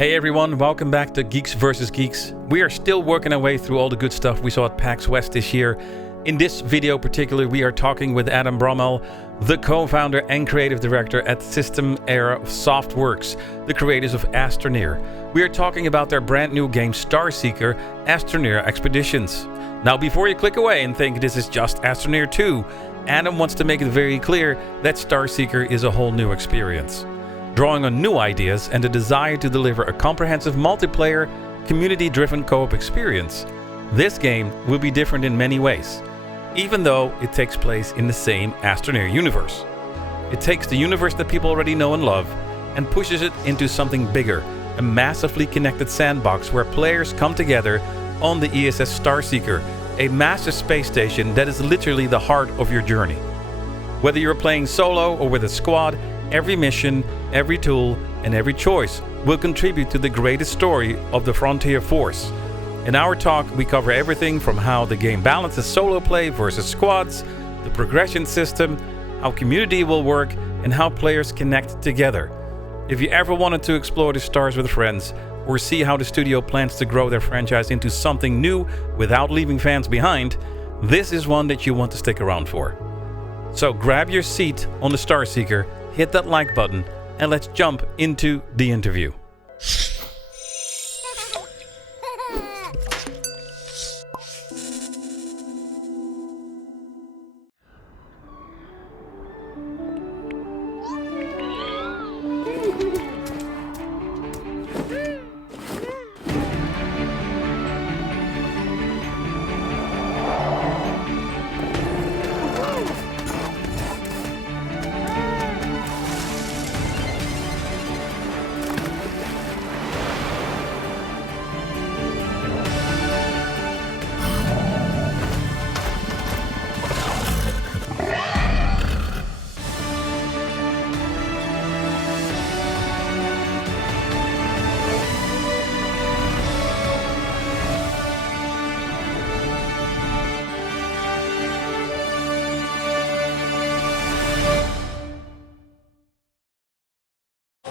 Hey everyone, welcome back to Geeks vs. Geeks. We are still working our way through all the good stuff we saw at PAX West this year. In this video particularly, we are talking with Adam Bromell, the co-founder and creative director at System Era Softworks, the creators of Astroneer. We are talking about their brand new game Starseeker, Astroneer Expeditions. Now before you click away and think this is just Astroneer 2, Adam wants to make it very clear that Starseeker is a whole new experience, drawing on new ideas and the desire to deliver a comprehensive multiplayer, community-driven co-op experience. This game will be different in many ways, even though it takes place in the same Astroneer universe. It takes the universe that people already know and love and pushes it into something bigger, a massively connected sandbox where players come together on the ESS Starseeker, a massive space station that is literally the heart of your journey. Whether you're playing solo or with a squad, every mission, every tool, and every choice will contribute to the greatest story of the Frontier Force. In our talk, we cover everything from how the game balances solo play versus squads, the progression system, how community will work, and how players connect together. If you ever wanted to explore the stars with friends, or see how the studio plans to grow their franchise into something new without leaving fans behind, this is one that you want to stick around for. So grab your seat on the Starseeker, hit that like button, and let's jump into the interview.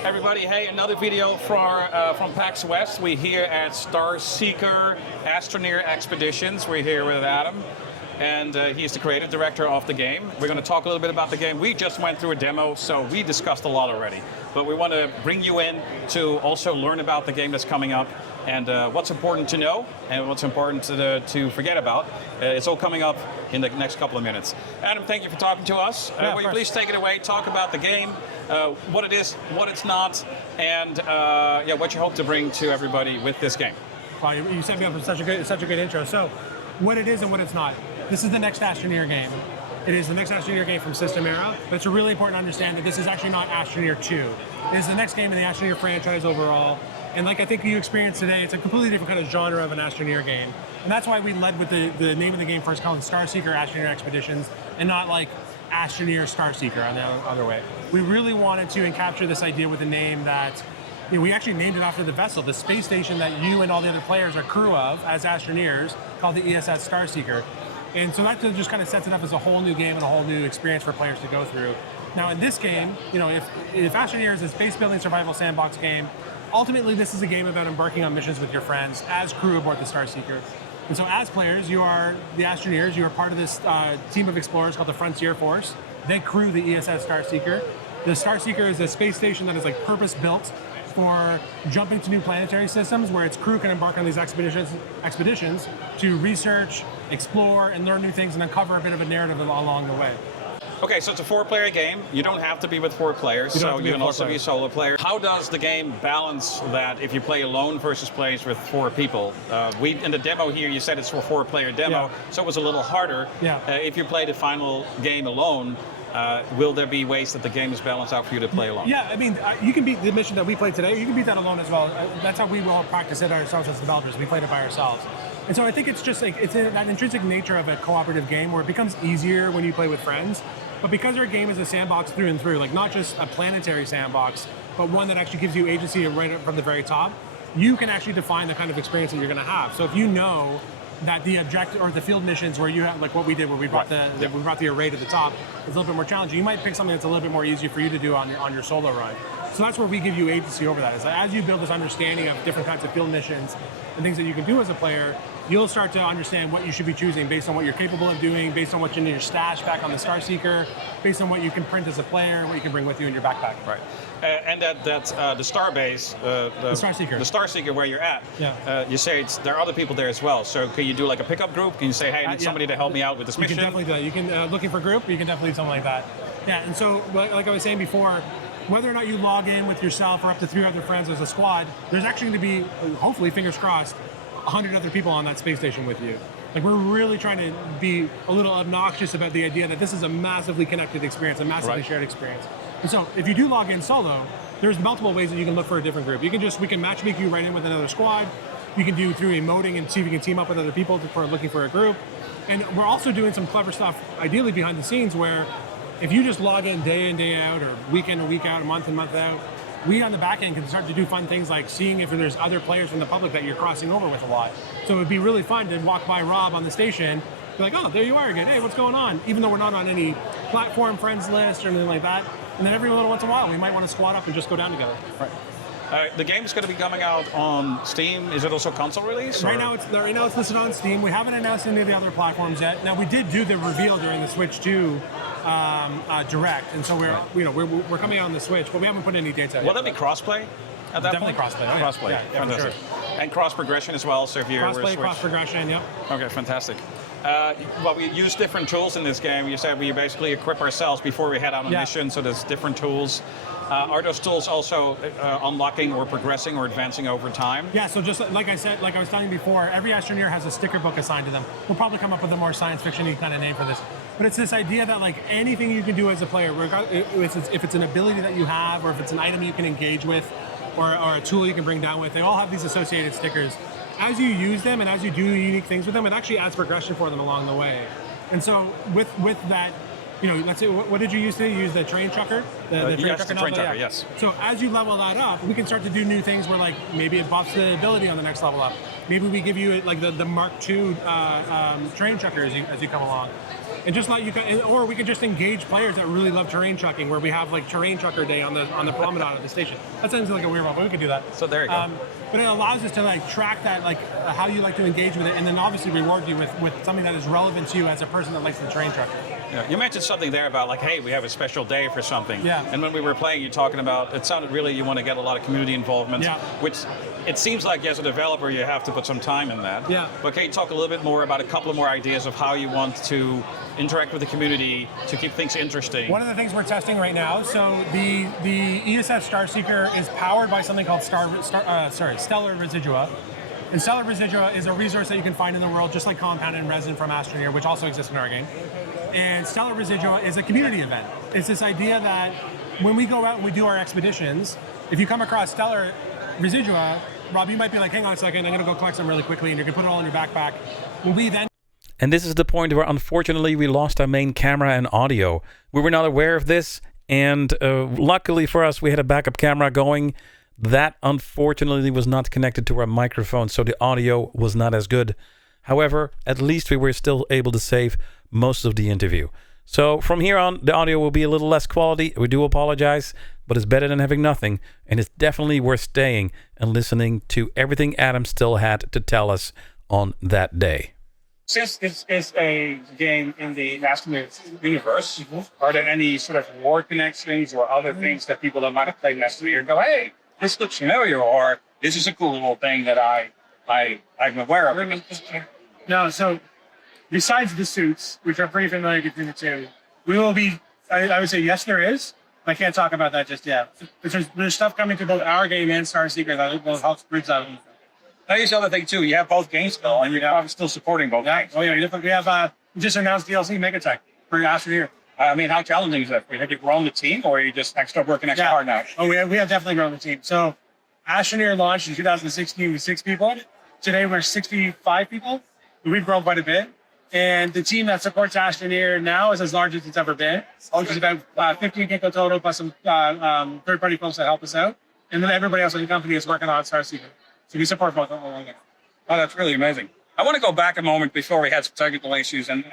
Everybody, hey, another video from PAX West. We're here at Starseeker, Astroneer Expeditions. We're here with Adam, and he's the creative director of the game. We're going to talk a little bit about the game. We just went through a demo, so we discussed a lot already. But we want to bring you in to also learn about the game that's coming up and what's important to know and what's important to forget about. It's all coming up in the next couple of minutes. Adam, thank you for talking to us. Will you please take it away, talk about the game, what it is, what it's not, and what you hope to bring to everybody with this game. Well, you set me up for such a good intro. So, what it is and what it's not. This is the next Astroneer game. It is the next Astroneer game from System Era, but it's really important to understand that this is actually not Astroneer 2. It is the next game in the Astroneer franchise overall. And like I think you experienced today, it's a completely different kind of genre of an Astroneer game. And that's why we led with the name of the game first, calling Starseeker Astroneer Expeditions, and not like Astroneer Starseeker on the other way. We really wanted to capture this idea with a name that, we actually named it after the vessel, the space station that you and all the other players are crew of as Astroneers, called the ESS Starseeker. And so that just kind of sets it up as a whole new game and a whole new experience for players to go through. Now in this game, if Astroneer is a space building survival sandbox game, ultimately this is a game about embarking on missions with your friends as crew aboard the Starseeker. And so as players, you are the Astroneers, you are part of this team of explorers called the Frontier Force. They crew the ESS Starseeker. The Starseeker is a space station that is like purpose-built for jumping to new planetary systems where its crew can embark on these expeditions to research, explore, and learn new things and uncover a bit of a narrative along the way. Okay, so it's a 4-player game. You don't have to be with 4 players, so you can also be a solo player. How does the game balance that if you play alone versus plays with 4 people? In the demo here, you said it's for 4-player demo, so it was a little harder. If you play the final game alone, will there be ways that the game is balanced out for you to play alone? Yeah, I mean, you can beat the mission that we played today, you can beat that alone as well. That's how we will practice it ourselves as developers. We played it by ourselves. And so I think it's just like, it's that intrinsic nature of a cooperative game where it becomes easier when you play with friends. But because our game is a sandbox through and through, like not just a planetary sandbox, but one that actually gives you agency right from the very top, you can actually define the kind of experience that you're going to have. So if you know that the objective or the field missions where you have, like what we did, where we brought the array to the top, is a little bit more challenging. You might pick something that's a little bit more easy for you to do on your solo run. So that's where we give you agency over that. Is that as you build this understanding of different kinds of field missions and things that you can do as a player, you'll start to understand what you should be choosing based on what you're capable of doing, based on what's in your stash back on the Starseeker, based on what you can print as a player, what you can bring with you in your backpack. Right. And that's the Starbase, the Starseeker. The Starseeker where you're at. Yeah. You say there are other people there as well. So can you do like a pickup group? Can you say, hey, I need somebody to help me out with this mission? You can definitely do that. You can looking for a group. You can definitely do something like that. Yeah. And so, like I was saying before, whether or not you log in with yourself or up to 3 other friends as a squad, there's actually going to be, hopefully, fingers crossed, 100 other people on that space station with you. Like, we're really trying to be a little obnoxious about the idea that this is a massively connected experience, a massively shared experience. And so if you do log in solo, there's multiple ways that you can look for a different group. We can matchmake you right in with another squad. You can do through emoting and see if you can team up with other people for looking for a group. And we're also doing some clever stuff, ideally behind the scenes, where if you just log in day out, or week in and week out, month in, month out, we on the back end can start to do fun things like seeing if there's other players from the public that you're crossing over with a lot. So it would be really fun to walk by Rob on the station, be like, oh, there you are again. Hey, what's going on? Even though we're not on any platform friends list or anything like that. And then every little once in a while, we might want to squad up and just go down together. Right. The game is going to be coming out on Steam. Is it also console release? Right now, it's listed on Steam. We haven't announced any of the other platforms yet. Now, we did do the reveal during the Switch 2 Direct, and so we're coming out on the Switch, but we haven't put any dates out Will yet. that be crossplay at that Definitely point? crossplay. Oh, yeah. Crossplay. Yeah, Fantastic. sure. And cross progression as well. So if you're Crossplay, cross progression. Yep. Okay, fantastic. Well, we use different tools in this game. You said we basically equip ourselves before we head out on mission, so there's different tools. Are those tools also unlocking or progressing or advancing over time? Yeah, so just like I said, like I was telling you before, every Astroneer has a sticker book assigned to them. We'll probably come up with a more science fiction-y kind of name for this. But it's this idea that like anything you can do as a player, if it's an ability that you have, or if it's an item you can engage with, or a tool you can bring down with, they all have these associated stickers. As you use them and as you do unique things with them, it actually adds progression for them along the way. And so with that, let's say, what did you use today? You used the train trucker? The train trucker, yes. So as you level that up, we can start to do new things where like maybe it buffs the ability on the next level up. Maybe we give you like the Mark II train trucker as you come along. And just let you, or we can just engage players that really love terrain trucking, where we have like terrain trucker day on the promenade of the station. That sounds like a weird one, but we could do that. So there you go. But it allows us to like track that, like how you like to engage with it, and then obviously reward you with something that is relevant to you as a person that likes the terrain trucker. Yeah. You mentioned something there about like, hey, we have a special day for something. Yeah. And when we were playing, you're talking about, it sounded really, you want to get a lot of community involvement, which it seems like as a developer, you have to put some time in that. Yeah. But can you talk a little bit more about a couple of more ideas of how you want to interact with the community to keep things interesting? One of the things we're testing right now, so the ESS Starseeker is powered by something called Stellar Residual. And Stellar Residual is a resource that you can find in the world, just like Compound and Resin from Astroneer, which also exists in our game. And Stellar Residual is a community event. It's this idea that when we go out and we do our expeditions, if you come across Stellar Residual, Rob, you might be like, hang on a second, I'm going to go collect some really quickly, and you can put it all in your backpack. When we then... And this is the point where, unfortunately, we lost our main camera and audio. We were not aware of this, and luckily for us, we had a backup camera going. That, unfortunately, was not connected to our microphone, so the audio was not as good. However, at least we were still able to save most of the interview. So from here on, the audio will be a little less quality. We do apologize, but it's better than having nothing, and it's definitely worth staying and listening to everything Adam still had to tell us on that day. Since this is a game in the Astroneer universe, are there any sort of war connections or other things that people that might have played Astroneer go, hey, this looks familiar, or this is a cool little thing that I'm aware of? No, so besides the suits, which are pretty familiar between the two, we will be, I would say yes, there is. I can't talk about that just yet. There's stuff coming to both our game and Starseeker that will help bridge that. Here's the other thing, too. You have both games still, and you're still supporting both games. Oh, yeah. We have just announced DLC Megatech for Astroneer. I mean, how challenging is that for you? Have you grown the team, or are you just extra working extra hard now? Oh, we have definitely grown the team. So Astroneer launched in 2016 with 6 people. Today, we're 65 people. We've grown quite a bit. And the team that supports Astroneer now is as large as it's ever been. It's about 15 people total, plus some third-party folks that help us out. And then everybody else in the company is working on Starseeker. So we support both of them. Oh, that's really amazing. I want to go back a moment before we had some technical issues and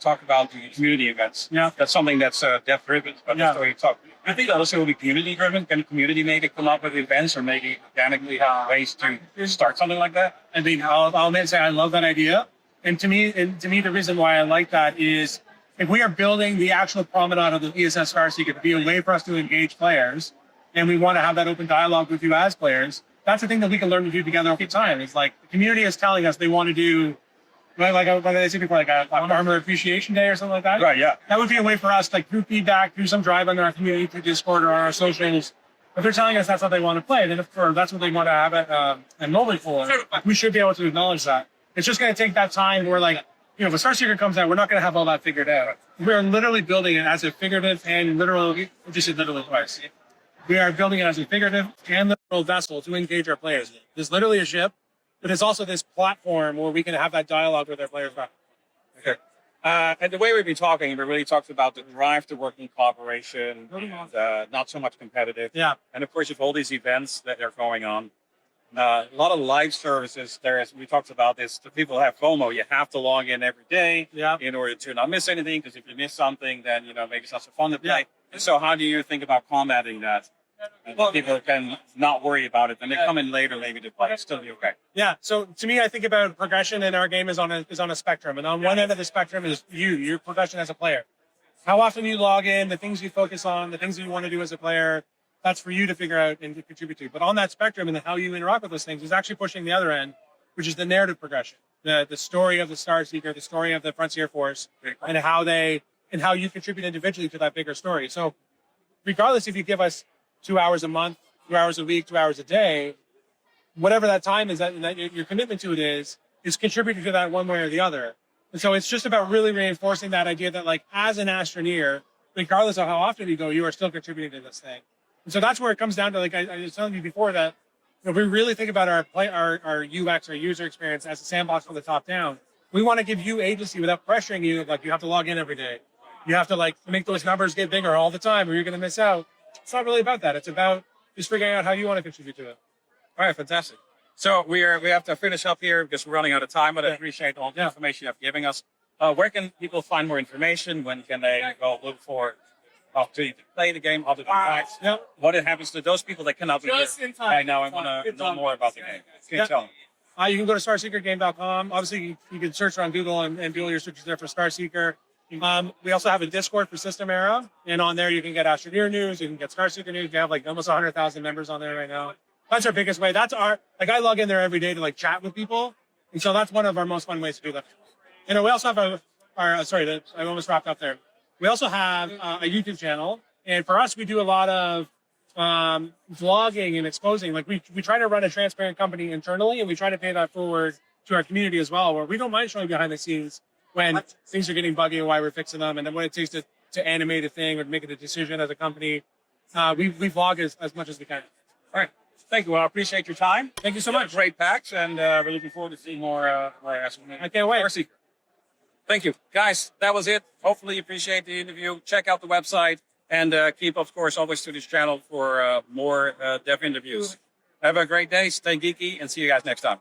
talk about the community events. Yeah. That's something that's death-driven. But yeah. that's the way you talk. I think also will be community driven. Can the community maybe come up with events or maybe organically have ways to start something like that? I mean, I'll admit, say I love that idea. And to me, the reason why I like that is if we are building the actual promenade of the ESS Starseeker to be a way for us to engage players, and we want to have that open dialogue with you as players, that's the thing that we can learn to do together over time. It's like the community is telling us they want to do, like I said before, like a Armor Appreciation Day or something like that. Right, yeah. That would be a way for us, like through feedback, through some drive on our community, through Discord or on our socials. If they're telling us that's what they want to play, then if that's what they want to have a moment for, we should be able to acknowledge that. It's just going to take that time where, like, if a Starseeker comes out, we're not going to have all that figured out. We're literally building it as a figurative and literal, just literally twice. We are building it as a figurative and literal vessel to engage our players. There's literally a ship, but it's also this platform where we can have that dialogue with our players. Okay. And the way we've been talking, we really talked about the drive to work in cooperation, and, not so much competitive. Yeah. And of course, you have all these events that are going on. A lot of live services there, as we talked about this, the people have FOMO. You have to log in every day in order to not miss anything, because if you miss something, then, maybe it's not so fun to play. Yeah. And so how do you think about combating that? Well, people can not worry about it, and they come in later maybe to play. It's still be okay. Yeah. So to me, I think about progression in our game is on a spectrum, and on one end of the spectrum is your progression as a player. How often you log in, the things you focus on, the things that you want to do as a player. That's for you to figure out and to contribute to. But on that spectrum and how you interact with those things is actually pushing the other end, which is the narrative progression, the story of the Starseeker, the story of the Frontier Force, and how you contribute individually to that bigger story. So regardless if you give us 2 hours a month, 2 hours a week, 2 hours a day, whatever that time is, that your commitment to it is contributing to that one way or the other. And so it's just about really reinforcing that idea that, like, as an Astroneer, regardless of how often you go, you are still contributing to this thing. And so that's where it comes down to, like I was telling you before, that we really think about our UX, our user experience, as a sandbox from the top down. We want to give you agency without pressuring you. Like, you have to log in every day. You have to, like, make those numbers get bigger all the time, or you're going to miss out. It's not really about that. It's about just figuring out how you want to contribute to it. All right, fantastic. So we have to finish up here because we're running out of time, but I appreciate all the information you have given us. Where can people find more information? When can they go look for opportunity to play the game, other than PAX? What happens to those people that cannot be just here in time. right now and want to know more about the game? Can you tell them? You can go to starseekergame.com. Obviously, you can search on Google and do all your searches there for Starseeker. We also have a Discord for System Era, and on there you can get Astroneer news, you can get Starseeker news. We have like almost 100,000 members on there right now. That's our biggest way. I log in there every day to, like, chat with people, and so that's one of our most fun ways to do that. And we also have I almost wrapped up there. We also have a YouTube channel, and for us, we do a lot of vlogging and exposing. Like, we try to run a transparent company internally, and we try to pay that forward to our community as well, where we don't mind showing behind the scenes when things are getting buggy and why we're fixing them, and then what it takes to animate a thing or make a decision as a company. We vlog as much as we can. All right. Thank you. Well, I appreciate your time. Thank you so much. Great PAX, and we're looking forward to seeing more Astroneer. I can't wait. Starseeker. Thank you. Guys, that was it. Hopefully you appreciate the interview. Check out the website, and keep, of course, always to this channel for more dev interviews. Have a great day. Stay geeky, and see you guys next time.